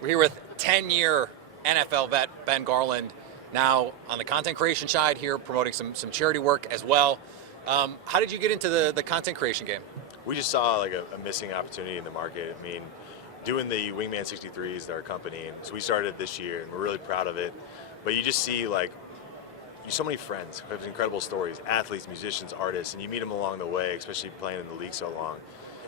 We're here with 10-year NFL vet Ben Garland, now on the content creation side here, promoting some charity work as well. How did you get into the content creation game? We just saw like a missing opportunity in the market. I mean, doing the Wingman 63s, our company, and so we started this year, and we're really proud of it. But you just see so many friends who have incredible stories, athletes, musicians, artists, and you meet them along the way, especially playing in the league so long.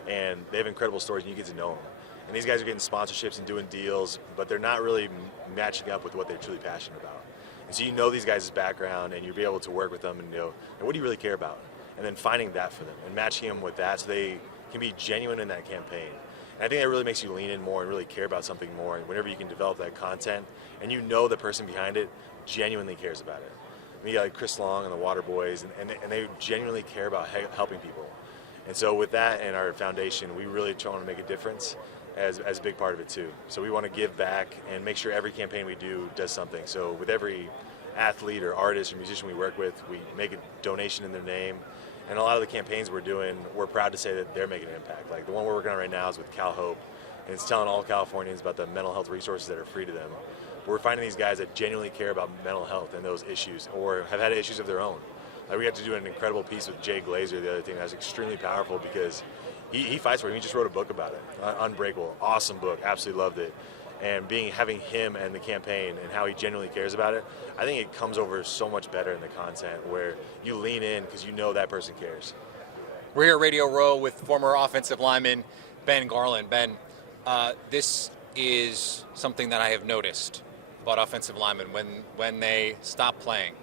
And they have incredible stories, and you get to know them. And these guys are getting sponsorships and doing deals, but they're not really matching up with what they're truly passionate about. And so you know these guys' background, and you'll be able to work with them and know, and what do you really care about? And then finding that for them and matching them with that so they can be genuine in that campaign. And I think that really makes you lean in more and really care about something more. And whenever you can develop that content, and you know the person behind it genuinely cares about it. I mean, like Chris Long and the Water Boys, and they genuinely care about helping people. And so with that and our foundation, we really try to make a difference as a big part of it too. So we want to give back and make sure every campaign we do does something. So with every athlete or artist or musician we work with, we make a donation in their name. And a lot of the campaigns we're doing, we're proud to say that they're making an impact. Like the one we're working on right now is with Cal Hope, and it's telling all Californians about the mental health resources that are free to them. We're finding these guys that genuinely care about mental health and those issues, or have had issues of their own. Like we got to do an incredible piece with Jay Glazer the other thing that was extremely powerful because he fights for it. He just wrote a book about it, Unbreakable, awesome book, absolutely loved it. And having him and the campaign and how he genuinely cares about it, I think it comes over so much better in the content where you lean in because you know that person cares. We're here at Radio Row with former offensive lineman Ben Garland. Ben, this is something that I have noticed about offensive linemen when they stop playing.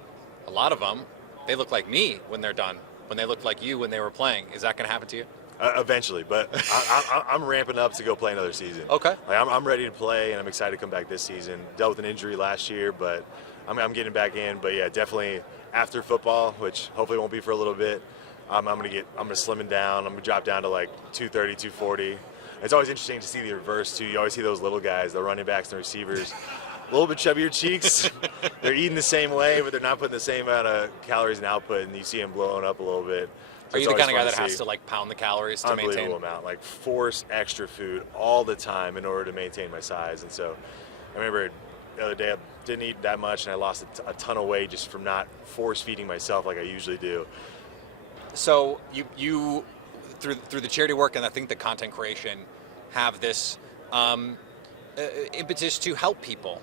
A lot of them, they look like me when they're done, when they looked like you when they were playing. Is that going to happen to you? Eventually, but I'm ramping up to go play another season. Okay. Like I'm ready to play, and I'm excited to come back this season. Dealt with an injury last year, but I'm getting back in. But yeah, definitely after football, which hopefully won't be for a little bit, I'm gonna slim it down. I'm gonna drop down to like 230, 240. It's always interesting to see the reverse too. You always see those little guys, the running backs and the receivers, a little bit chubbier cheeks. They're eating the same way, but they're not putting the same amount of calories and output, and you see them blowing up a little bit. So are you the kind of guy that has to like pound the calories to maintain? Unbelievable amount, like force extra food all the time in order to maintain my size. And so I remember the other day I didn't eat that much and I lost a ton of weight just from not force feeding myself like I usually do. So you through the charity work and I think the content creation have this impetus to help people.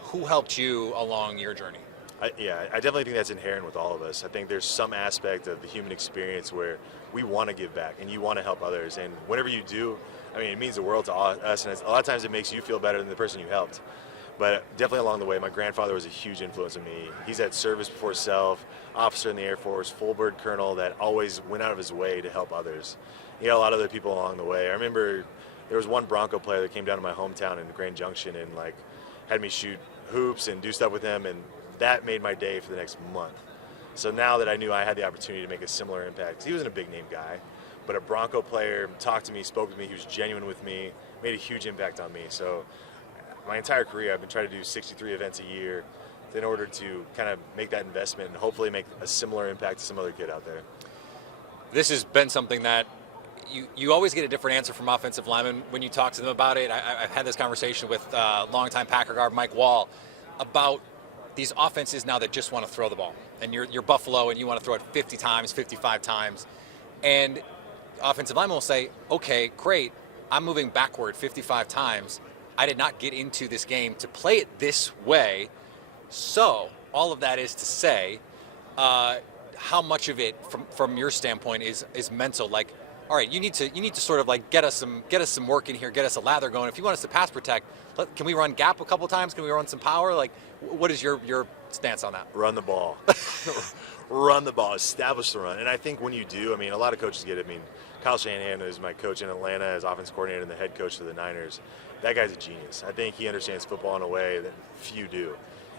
Who helped you along your journey? I definitely think that's inherent with all of us. I think there's some aspect of the human experience where we want to give back and you want to help others. And whenever you do, I mean, it means the world to us. And a lot of times it makes you feel better than the person you helped. But definitely along the way, my grandfather was a huge influence on me. He's had service before self, officer in the Air Force, full bird colonel that always went out of his way to help others. He had a lot of other people along the way. I remember there was one Bronco player that came down to my hometown in Grand Junction and like had me shoot hoops and do stuff with him, and that made my day for the next month. So now that I knew I had the opportunity to make a similar impact, 'cause he wasn't a big name guy, but a Bronco player talked to me, spoke with me, he was genuine with me, made a huge impact on me. So my entire career I've been trying to do 63 events a year in order to kind of make that investment and hopefully make a similar impact to some other kid out there. This has been something that you always get a different answer from offensive linemen when you talk to them about it. I've had this conversation with longtime Packer guard Mike Wall about these offenses now that just want to throw the ball. And you're Buffalo and you want to throw it 50 times, 55 times. And offensive linemen will say, okay, great, I'm moving backward 55 times. I did not get into this game to play it this way. So all of that is to say, how much of it from your standpoint is mental? Like, all right, you need to sort of like get us some work in here, get us a lather going. If you want us to pass protect, can we run gap a couple times? Can we run some power? Like, what is your stance on that? Run the ball. Run the ball. Establish the run. And I think when you do, I mean, a lot of coaches get it. I mean, Kyle Shanahan is my coach in Atlanta as offense coordinator and the head coach of the Niners. That guy's a genius. I think he understands football in a way that few do.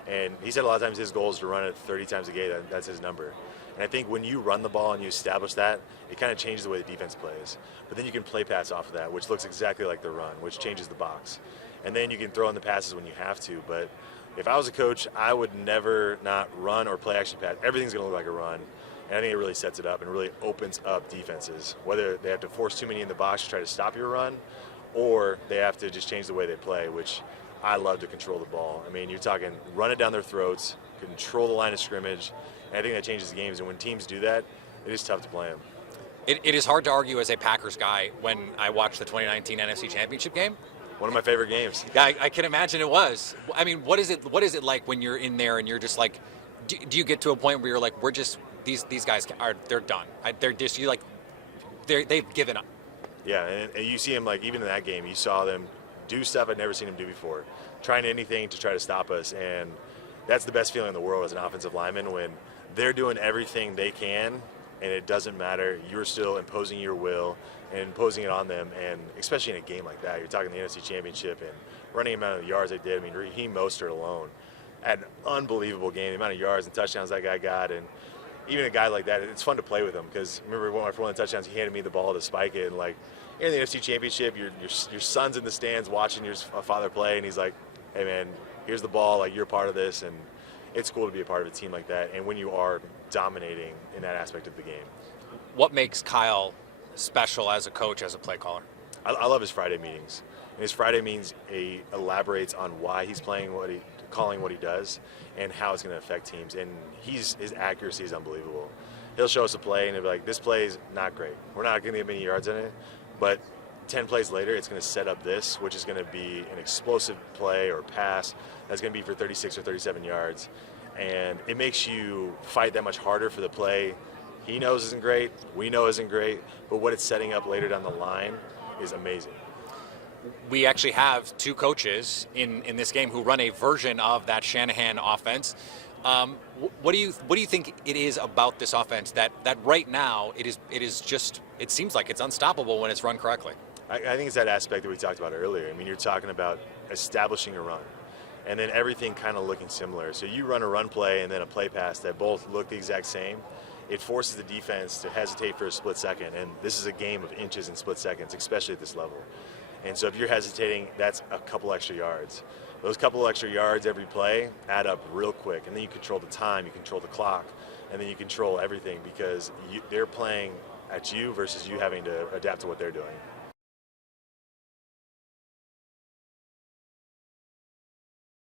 And he said a lot of times his goal is to run it 30 times a game. That's his number. And I think when you run the ball and you establish that, it kind of changes the way the defense plays. But then you can play pass off of that, which looks exactly like the run, which changes the box. And then you can throw in the passes when you have to. But if I was a coach, I would never not run or play action pass. Everything's going to look like a run. And I think it really sets it up and really opens up defenses, whether they have to force too many in the box to try to stop your run, or they have to just change the way they play, which I love to control the ball. I mean, you're talking run it down their throats, control the line of scrimmage, and I think that changes the games. And when teams do that, it is tough to play them. It is hard to argue as a Packers guy when I watched the 2019 NFC Championship game. One of my favorite games. Yeah, I can imagine it was. I mean, what is it like when you're in there and you're just like, do you get to a point where you're like, we're just these guys they're done. They're just they've given up. Yeah, and you see them like even in that game, you saw them do stuff I'd never seen them do before, trying anything to try to stop us, and that's the best feeling in the world as an offensive lineman when they're doing everything they can, and it doesn't matter. You're still imposing your will and imposing it on them, and especially in a game like that, you're talking the NFC Championship and running the amount of yards they did. I mean, Raheem Mostert alone had an unbelievable game, the amount of yards and touchdowns that guy got, and even a guy like that, it's fun to play with him because remember when I won the touchdowns, he handed me the ball to spike it, and like in the NFC Championship, your son's in the stands watching your father play, and he's like, hey man, here's the ball, like you're part of this, and it's cool to be a part of a team like that, and when you are dominating in that aspect of the game. What makes Kyle special as a coach, as a play caller? I love his Friday meetings. And his Friday meetings, he elaborates on why he's calling what he does and how it's going to affect teams. And his accuracy is unbelievable. He'll show us a play and he'll be like, this play is not great. We're not going to get many yards in it, but 10 plays later, it's going to set up this, which is going to be an explosive play or pass that's going to be for 36 or 37 yards. And it makes you fight that much harder for the play he knows isn't great, we know isn't great, but what it's setting up later down the line is amazing. We actually have two coaches in this game who run a version of that Shanahan offense. What do you think it is about this offense that right now it seems like it's unstoppable when it's run correctly? I think it's that aspect that we talked about earlier. I mean, you're talking about establishing a run and then everything kind of looking similar. So you run a run play and then a play pass that both look the exact same. It forces the defense to hesitate for a split second, and this is a game of inches and split seconds, especially at this level. And so if you're hesitating, that's a couple extra yards. Those couple extra yards every play add up real quick, and then you control the time, you control the clock, and then you control everything because they're playing at you versus you having to adapt to what they're doing.